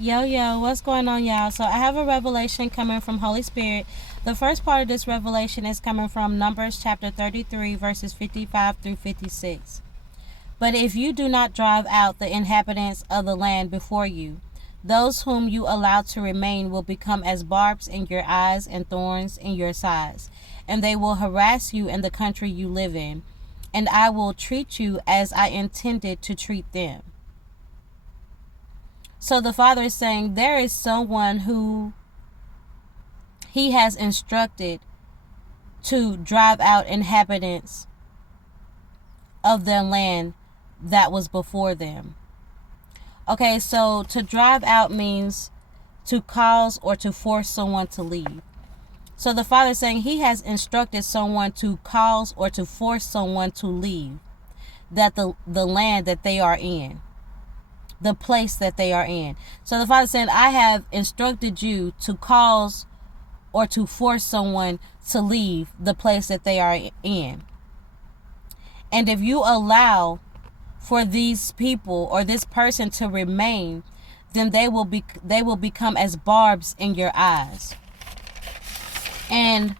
Yo, what's going on, y'all? So I have a revelation coming from Holy Spirit. The first part of this revelation is coming from Numbers chapter 33, verses 55 through 56. But if you do not drive out the inhabitants of the land before you, those whom you allow to remain will become as barbs in your eyes and thorns in your sides, and they will harass you in the country you live in, and I will treat you as I intended to treat them. So the Father is saying there is someone who he has instructed to drive out inhabitants of their land that was before them. Okay, so to drive out means to cause or to force someone to leave. So the Father is saying he has instructed someone to cause or to force someone to leave the land that they are in, the place that they are in. So the Father said, I have instructed you to cause or to force someone to leave the place that they are in. And if you allow for these people or this person to remain, then they will become as barbs in your eyes. And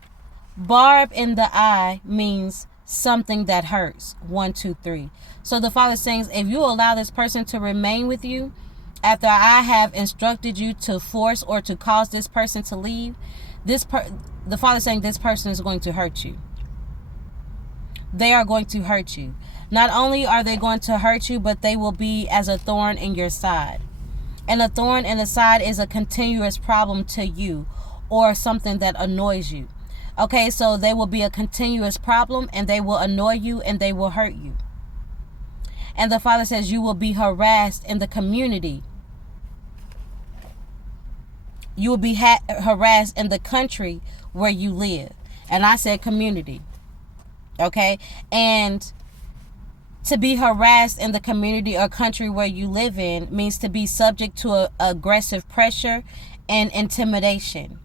barb in the eye means something that hurts. 1, 2, 3. So the Father says, if you allow this person to remain with you after I have instructed you to force or to cause this person to leave, the Father is saying this person is going to hurt you. They are going to hurt you. Not only are they going to hurt you, but they will be as a thorn in your side. And a thorn in the side is a continuous problem to you or something that annoys you. Okay, so they will be a continuous problem and they will annoy you and they will hurt you. And the Father says you will be harassed in the community. You will be harassed in the country where you live. And I said community. Okay? And to be harassed in the community or country where you live in means to be subject to aggressive pressure and intimidation.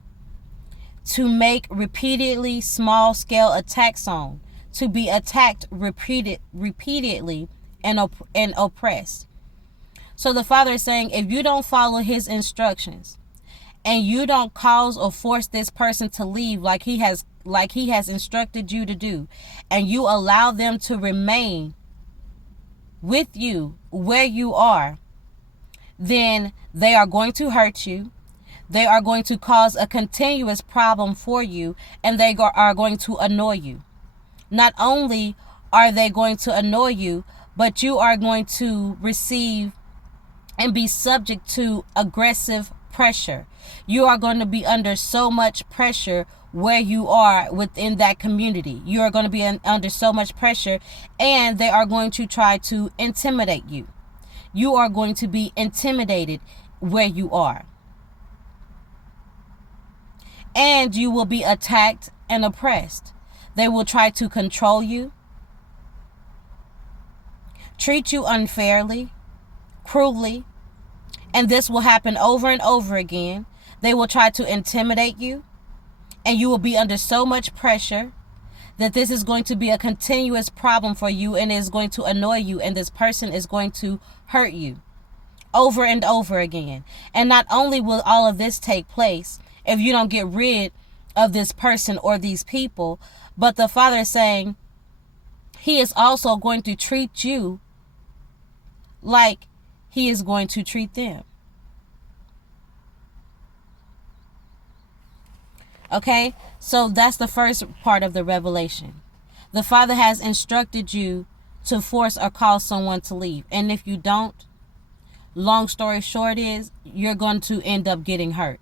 To make repeatedly small-scale attacks on. To be attacked repeatedly and oppressed. So the Father is saying, if you don't follow his instructions and you don't cause or force this person to leave like he has instructed you to do, and you allow them to remain with you where you are, then they are going to hurt you. They are going to cause a continuous problem for you, and they are going to annoy you. Not only are they going to annoy you, but you are going to receive and be subject to aggressive pressure. You are going to be under so much pressure where you are within that community. You are going to be under so much pressure, and they are going to try to intimidate you. You are going to be intimidated where you are. And you will be attacked and oppressed. They will try to control you, treat you unfairly, cruelly, and this will happen over and over again. They will try to intimidate you, and you will be under so much pressure that this is going to be a continuous problem for you, and is going to annoy you, and this person is going to hurt you over and over again. And not only will all of this take place if you don't get rid of this person or these people, but the Father is saying he is also going to treat you like he is going to treat them. Okay, so that's the first part of the revelation. The Father has instructed you to force or cause someone to leave. And if you don't, long story short is you're going to end up getting hurt.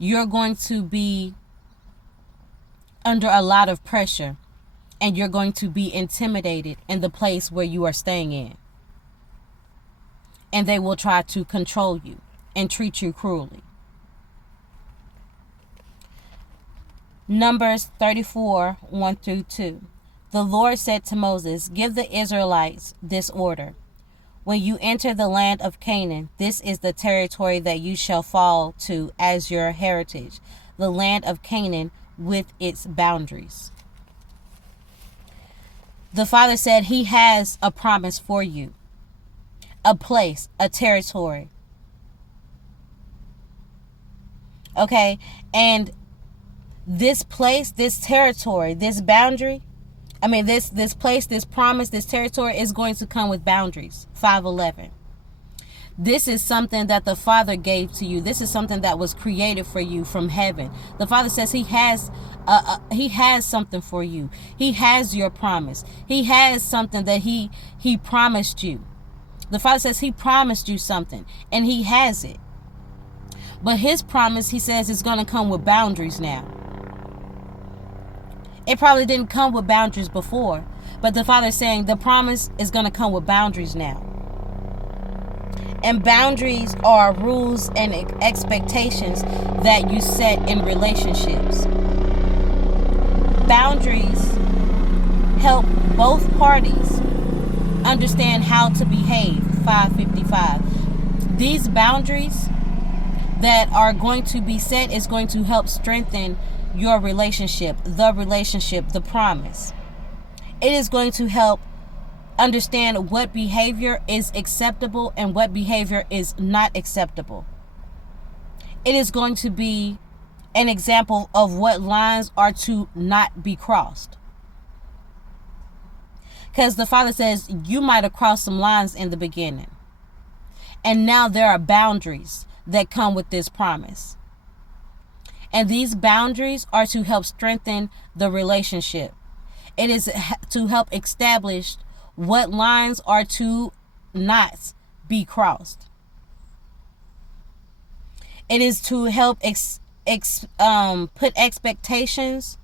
You're going to be under a lot of pressure, and you're going to be intimidated in the place where you are staying in. And they will try to control you and treat you cruelly. Numbers 34, 1 through 2. The Lord said to Moses, give the Israelites this order. When you enter the land of Canaan, this is the territory that you shall fall to as your heritage, the land of Canaan with its boundaries. The Father said he has a promise for you, a place, a territory. Okay? And this place, this territory, this boundary, this place, this promise, this territory is going to come with boundaries. 5:11. This is something that the Father gave to you. This is something that was created for you from heaven. The Father says He has something for you. He has your promise. He has something that He promised you. The Father says He promised you something, and He has it. But His promise, He says, is going to come with boundaries now. It probably didn't come with boundaries before, but the Father is saying the promise is going to come with boundaries now. And boundaries are rules and expectations that you set in relationships. Boundaries help both parties understand how to behave. 5:55. These boundaries that are going to be set is going to help strengthen your relationship, the promise. It is going to help understand what behavior is acceptable and what behavior is not acceptable. It is going to be an example of what lines are to not be crossed. Because the Father says you might have crossed some lines in the beginning. And now there are boundaries that come with this promise. And these boundaries are to help strengthen the relationship. It is to help establish what lines are to not be crossed. It is to help put expectations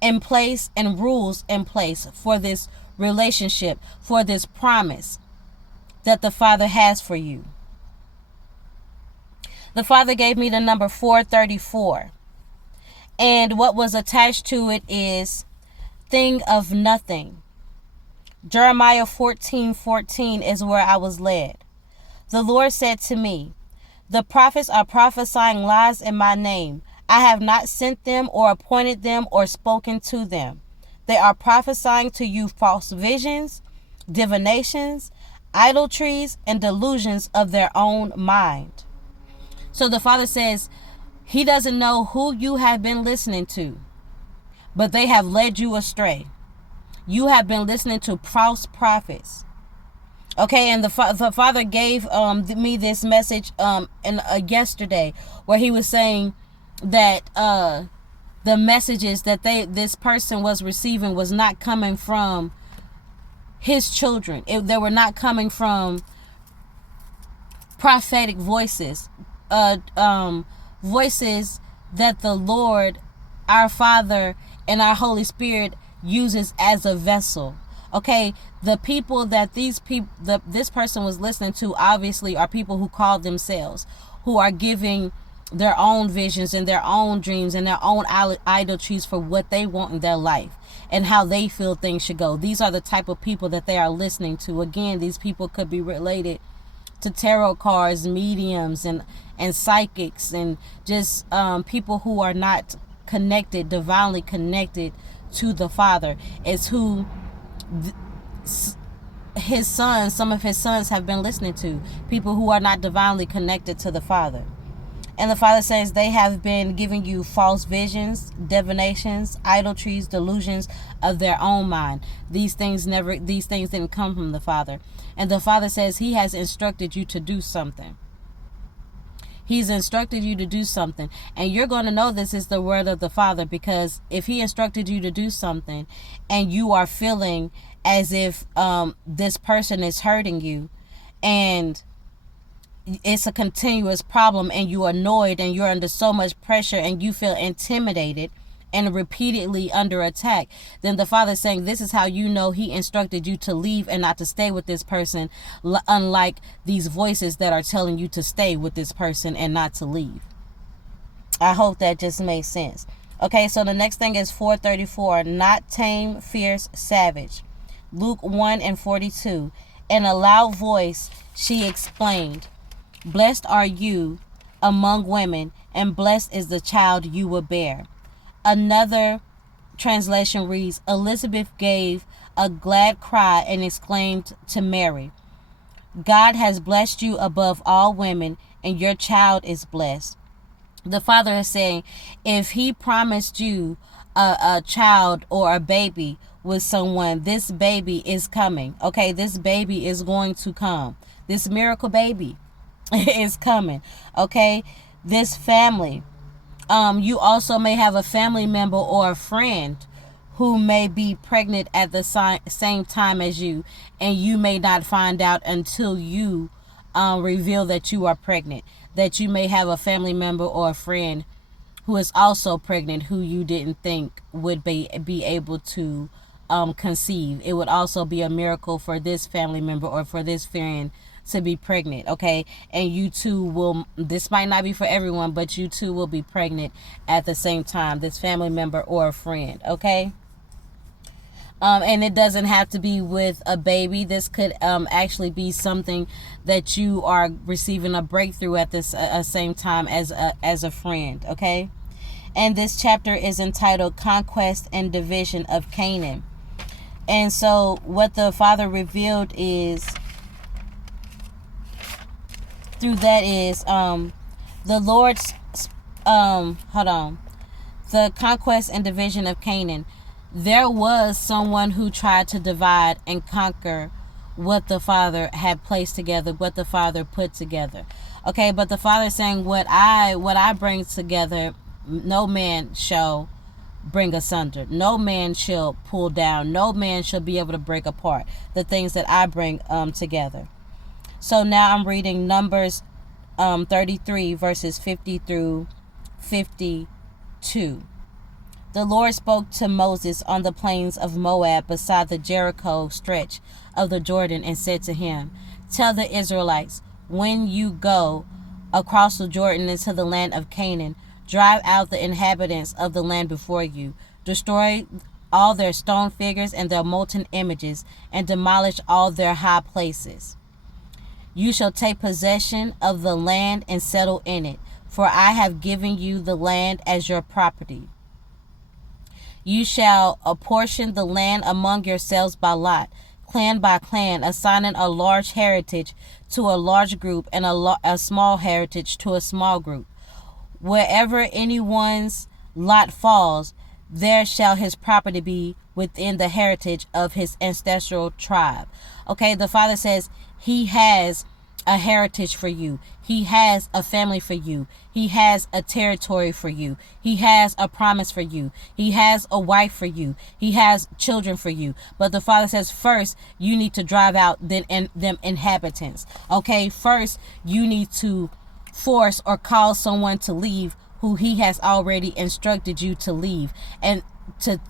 in place and rules in place for this relationship, for this promise that the Father has for you. The Father gave me the number 434. And what was attached to it is thing of nothing. Jeremiah 14:14 is where I was led. The Lord said to me, the prophets are prophesying lies in my name. I have not sent them or appointed them or spoken to them. They are prophesying to you false visions, divinations, idolatries, and delusions of their own mind. So the Father says He doesn't know who you have been listening to, but they have led you astray. You have been listening to false prophets. Okay, and the Father gave me this message yesterday, where He was saying that the messages that this person was receiving was not coming from His children. They were not coming from prophetic voices, voices that the Lord, our Father, and our Holy Spirit uses as a vessel. Okay, the people that this person was listening to obviously are people who call themselves, who are giving their own visions and their own dreams and their own idolatries for what they want in their life and how they feel things should go. These are the type of people that they are listening to. Again, these people could be related to tarot cards, mediums, and psychics, and just people who are not connected, divinely connected to the Father. It's who His sons, some of His sons have been listening to, people who are not divinely connected to the Father. And the Father says they have been giving you false visions, divinations, idolatries, delusions of their own mind. These things didn't come from the Father. And the Father says He has instructed you to do something. He's instructed you to do something. And you're going to know this is the word of the Father, because if He instructed you to do something and you are feeling as if this person is hurting you, and it's a continuous problem, and you're annoyed and you're under so much pressure and you feel intimidated and repeatedly under attack, then the Father is saying this is how you know He instructed you to leave and not to stay with this person, unlike these voices that are telling you to stay with this person and not to leave. I hope that just made sense. Okay, so the next thing is 434. Not tame, fierce, savage. Luke 1:42. In a loud voice she explained, blessed are you among women, and blessed is the child you will bear. Another translation reads, Elizabeth gave a glad cry and exclaimed to Mary, God has blessed you above all women, and your child is blessed. The Father is saying, if He promised you a child or a baby with someone, this baby is coming. Okay, this baby is going to come. This miracle baby is coming. Okay, this family. You also may have a family member or a friend who may be pregnant at the same time as you, and you may not find out until you reveal that you are pregnant. That you may have a family member or a friend who is also pregnant, who you didn't think would be able to conceive. It would also be a miracle for this family member or for this friend to be pregnant. Okay, and you too will, this might not be for everyone, but you too will be pregnant at the same time, this family member or a friend. Okay, and it doesn't have to be with a baby. This could actually be something that you are receiving a breakthrough at this same time as a friend. Okay, and this chapter is entitled Conquest and Division of Canaan. And so what the Father revealed is, through that is the Lord's the conquest and division of Canaan. There was someone who tried to divide and conquer what the Father had placed together, what the Father put together. Okay, but the Father is saying, what I bring together, no man shall bring asunder. No man shall pull down. No man shall be able to break apart the things that I bring together. So now I'm reading Numbers 33 verses 50 through 52. The Lord spoke to Moses on the plains of Moab beside the Jericho stretch of the Jordan and said to him, tell the Israelites, when you go across the Jordan into the land of Canaan, drive out the inhabitants of the land before you, destroy all their stone figures and their molten images, and demolish all their high places. You shall take possession of the land and settle in it, for I have given you the land as your property. You shall apportion the land among yourselves by lot, clan by clan, assigning a large heritage to a large group and a small heritage to a small group. Wherever anyone's lot falls, there shall his property be within the heritage of his ancestral tribe. Okay, the Father says He has a heritage for you. He has a family for you. He has a territory for you. He has a promise for you. He has a wife for you. He has children for you. But the Father says, first, you need to drive out them inhabitants. Okay, first, you need to force or cause someone to leave who He has already instructed you to leave, and to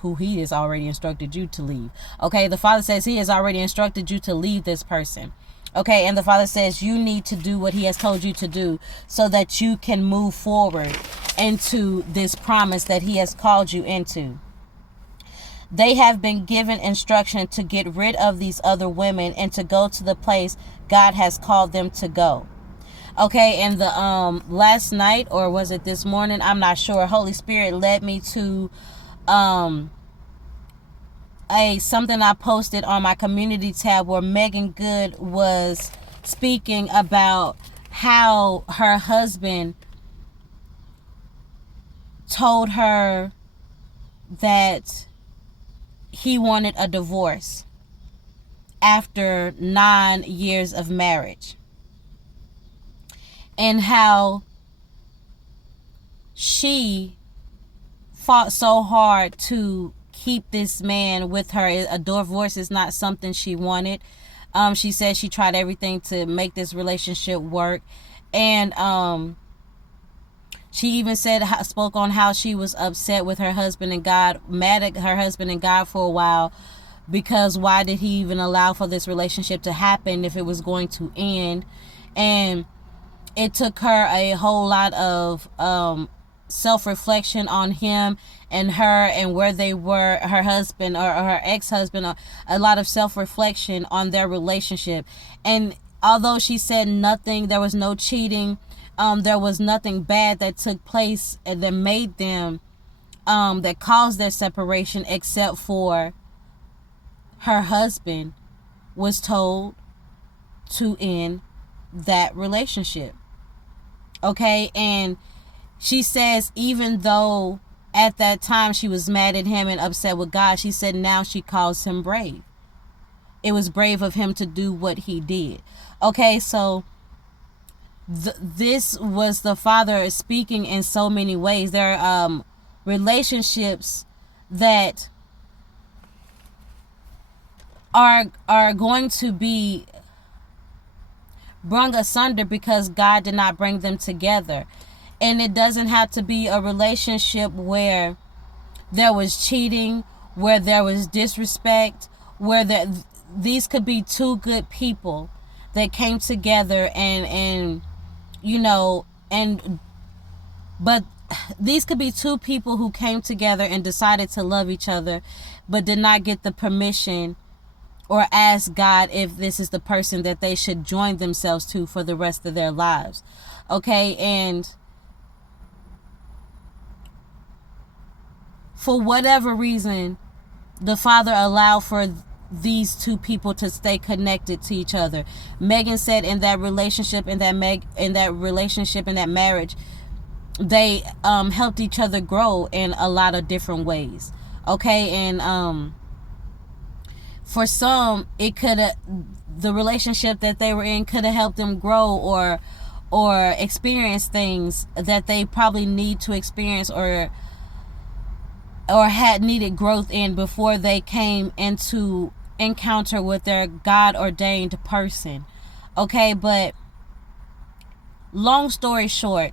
who He has already instructed you to leave. Okay, the Father says He has already instructed you to leave this person. Okay, and the Father says you need to do what He has told you to do so that you can move forward into this promise that He has called you into. They have been given instruction to get rid of these other women and to go to the place God has called them to go. Okay, and the last night, or was it this morning, I'm not sure, Holy Spirit led me to something I posted on my community tab where Megan Good was speaking about how her husband told her that he wanted a divorce after 9 years of marriage, and how she fought so hard to keep this man with her. A divorce is not something she wanted. She said she tried everything to make this relationship work, and she even spoke on how she was upset with her husband and God, mad at her husband and God for a while, because why did He even allow for this relationship to happen if it was going to end? And it took her a whole lot of self-reflection on him and her and where they were, her husband or her ex-husband, a lot of self-reflection on their relationship. And although she said nothing, there was no cheating, there was nothing bad that took place and that made them that caused their separation, except for her husband was told to end that relationship. Okay, and she says even though at that time she was mad at him and upset with God, she said now she calls him brave. It was brave of him to do what he did. Okay, so this was the Father speaking in so many ways. There are relationships that are going to be brung asunder because God did not bring them together. And it doesn't have to be a relationship where there was cheating, where there was disrespect, where these could be two good people that came together and you know, and but these could be two people who came together and decided to love each other but did not get the permission or ask God if this is the person that they should join themselves to for the rest of their lives. Okay, and for whatever reason, the Father allowed for these two people to stay connected to each other. Megan said in that relationship, in that marriage, they helped each other grow in a lot of different ways. Okay, and for some, it could have, the relationship that they were in could have helped them grow or experience things that they probably need to experience or had needed growth in before they came into encounter with their God ordained person. Okay, but long story short,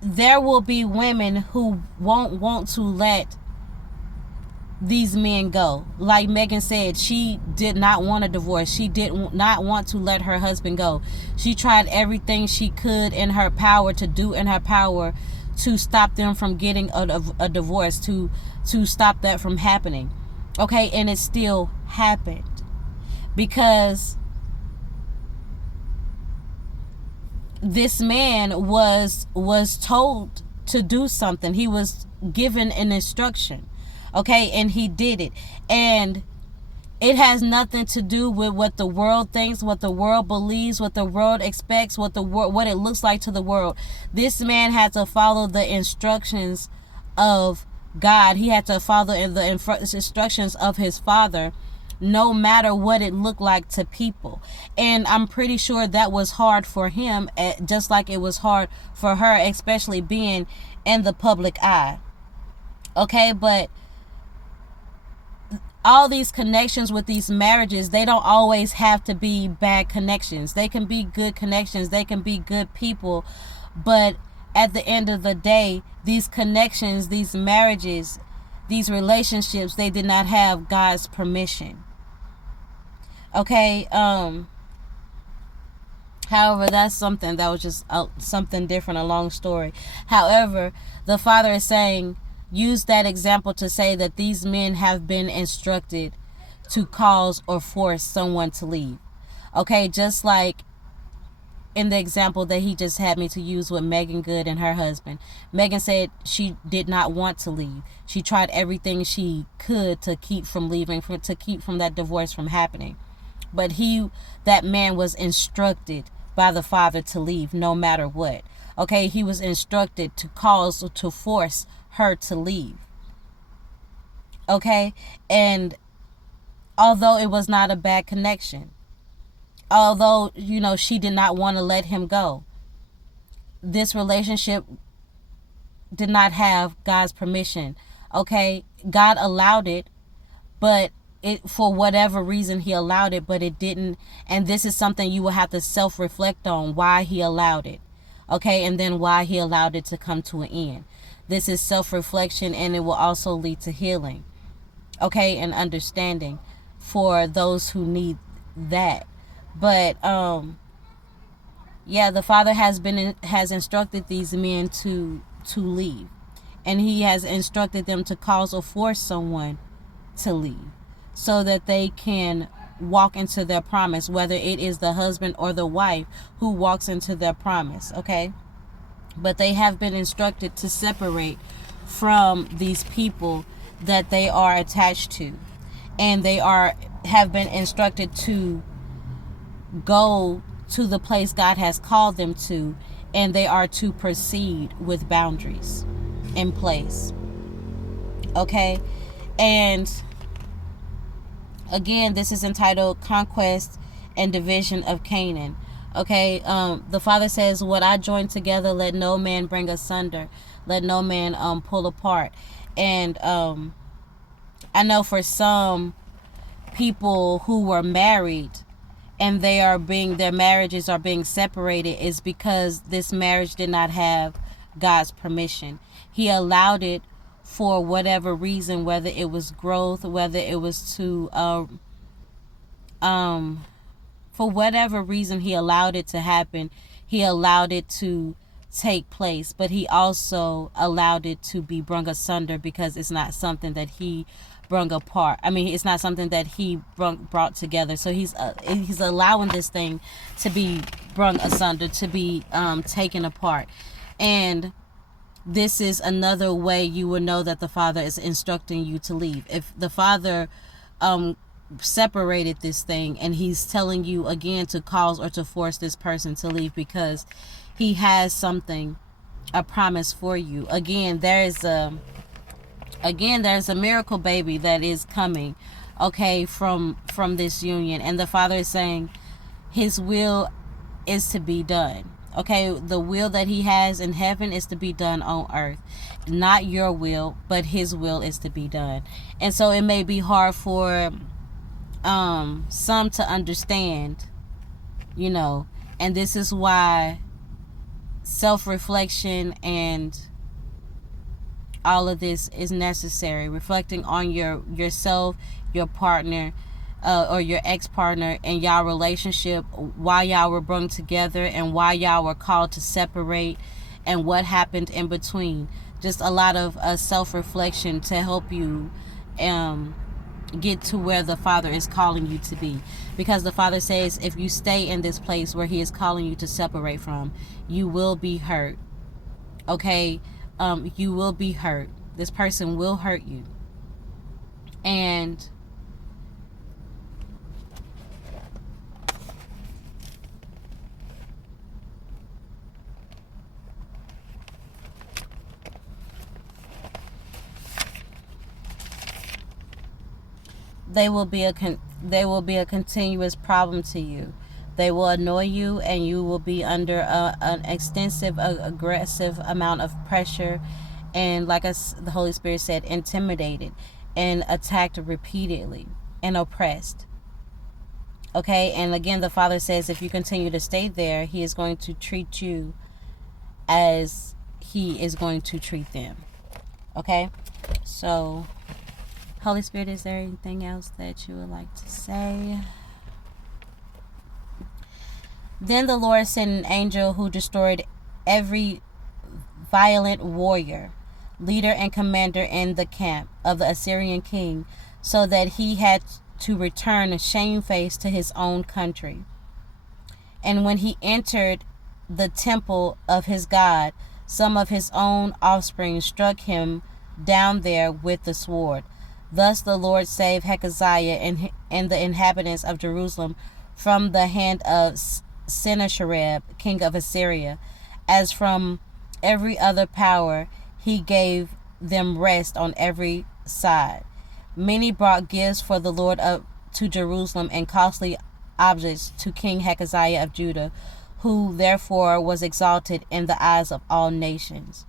there will be women who won't want to let these men go. Like Megan said, she did not want a divorce. She did not want to let her husband go. She tried everything she could in her power to stop them from getting a divorce, to stop that from happening. Okay, and it still happened because this man was told to do something. He was given an instruction. Okay, and he did it. And it has nothing to do with what the world thinks, what the world believes, what the world expects, what it looks like to the world. This man had to follow the instructions of God. He had to follow the instructions of his Father, no matter what it looked like to people. And I'm pretty sure that was hard for him, just like it was hard for her, especially being in the public eye. Okay, but all these connections with these marriages, they don't always have to be bad connections. They can be good connections. They can be good people. But at the end of the day, these connections, these marriages, these relationships, they did not have God's permission. Okay, however, that's something that was just something different, a long story. However, the Father is saying, use that example to say that these men have been instructed to cause or force someone to leave. Okay, just like in the example that he just had me to use with Megan Good and her husband. Megan said she did not want to leave. She tried everything she could to keep from leaving, to keep from that divorce from happening. But that man was instructed by the Father to leave no matter what. Okay, he was instructed to force her to leave. Okay, and although it was not a bad connection, although she did not want to let him go, this relationship did not have God's permission. Okay, God allowed it, but for whatever reason he allowed it, but it didn't. And this is something you will have to self-reflect on, why he allowed it. Okay, and then why he allowed it to come to an end. This is self-reflection, and it will also lead to healing, okay, and understanding for those who need that. But the Father has instructed these men to leave, and he has instructed them to cause or force someone to leave so that they can walk into their promise, whether it is the husband or the wife who walks into their promise. Okay, but they have been instructed to separate from these people that they are attached to, and they have been instructed to go to the place God has called them to, and they are to proceed with boundaries in place. Okay? And again, this is entitled Conquest and Division of Canaan. Okay, the Father says, what I join together, let no man bring asunder, let no man pull apart. And I know for some people who were married and their marriages are being separated is because this marriage did not have God's permission. He allowed it for whatever reason, whether it was growth, whether it was to for whatever reason he allowed it to happen. He allowed it to take place, but he also allowed it to be brung asunder because it's not something that he brung apart. I mean, it's not something that he brought together. So he's allowing this thing to be brung asunder, to be taken apart. And this is another way you will know that the Father is instructing you to leave. If the Father separated this thing and he's telling you again to cause or to force this person to leave because he has something, a promise for you. Again, there's a miracle baby that is coming, okay, from this union, and the Father is saying his will is to be done. Okay, the will that he has in heaven is to be done on earth. Not your will, but his will is to be done. And so it may be hard for some to understand, and this is why self-reflection and all of this is necessary. Reflecting on yourself, your partner, or your ex-partner, and y'all relationship, why y'all were brought together and why y'all were called to separate, and what happened in between. Just a lot of self-reflection to help you get to where the Father is calling you to be. Because the Father says if you stay in this place where he is calling you to separate from, you will be hurt. Okay? You will be hurt. This person will hurt you. And they will be a continuous problem to you. They will annoy you, and you will be under an extensive, aggressive amount of pressure, and like the Holy Spirit said, intimidated and attacked repeatedly and oppressed. Okay, and again, the Father says if you continue to stay there, he is going to treat you as he is going to treat them. Okay, so Holy Spirit, is there anything else that you would like to say? Then the Lord sent an angel who destroyed every violent warrior, leader and commander in the camp of the Assyrian king, so that he had to return shamefaced to his own country. And when he entered the temple of his God, some of his own offspring struck him down there with the sword. Thus the Lord saved Hezekiah and the inhabitants of Jerusalem from the hand of Sennacherib, king of Assyria. As from every other power, he gave them rest on every side. Many brought gifts for the Lord up to Jerusalem and costly objects to King Hezekiah of Judah, who therefore was exalted in the eyes of all nations.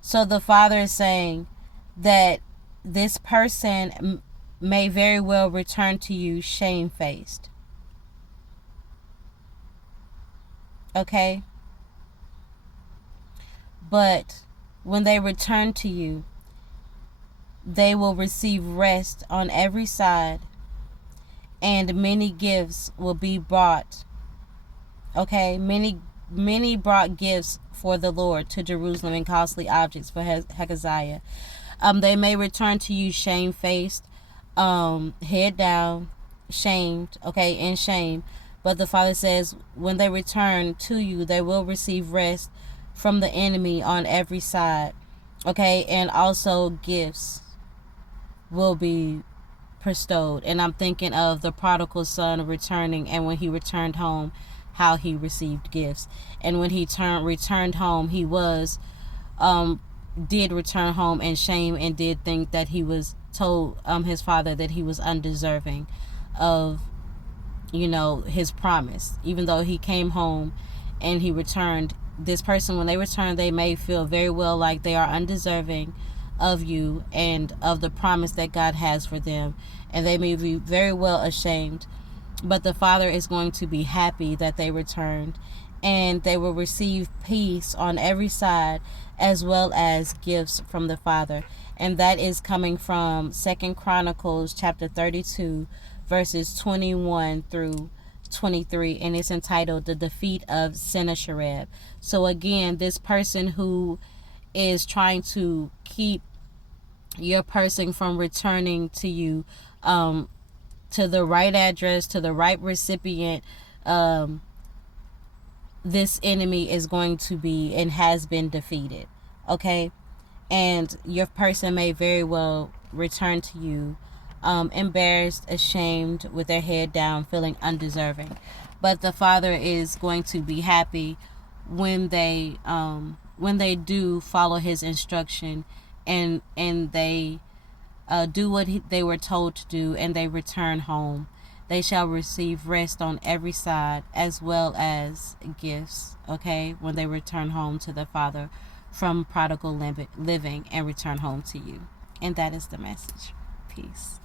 So the Father is saying that this person may very well return to you shamefaced. Okay? But when they return to you, they will receive rest on every side, and many gifts will be brought. Okay? Many brought gifts for the Lord to Jerusalem and costly objects for Hezekiah. They may return to you shamefaced, head down, shamed, okay, in shame. But the Father says when they return to you, they will receive rest from the enemy on every side, okay, and also gifts will be bestowed. And I'm thinking of the prodigal son returning, and when he returned home how he received gifts. And when he returned home, he was did return home in shame, and did think that he was told his father that he was undeserving of, you know, his promise. Even though he came home and he returned, this person, when they return, they may feel very well like they are undeserving of you and of the promise that God has for them, and they may be very well ashamed. But the father is going to be happy that they returned, and they will receive peace on every side, as well as gifts from the father. And that is coming from 2 Chronicles chapter 32, verses 21 through 23, and it's entitled The Defeat of Sennacherib. So again, this person who is trying to keep your person from returning to you, to the right address, to the right recipient, this enemy is going to be and has been defeated. Okay? And your person may very well return to you embarrassed, ashamed, with their head down, feeling undeserving. But the father is going to be happy when they do follow his instruction, and they do what they were told to do, and they return home. They shall receive rest on every side, as well as gifts, okay, when they return home to the Father from prodigal living and return home to you. And that is the message. Peace.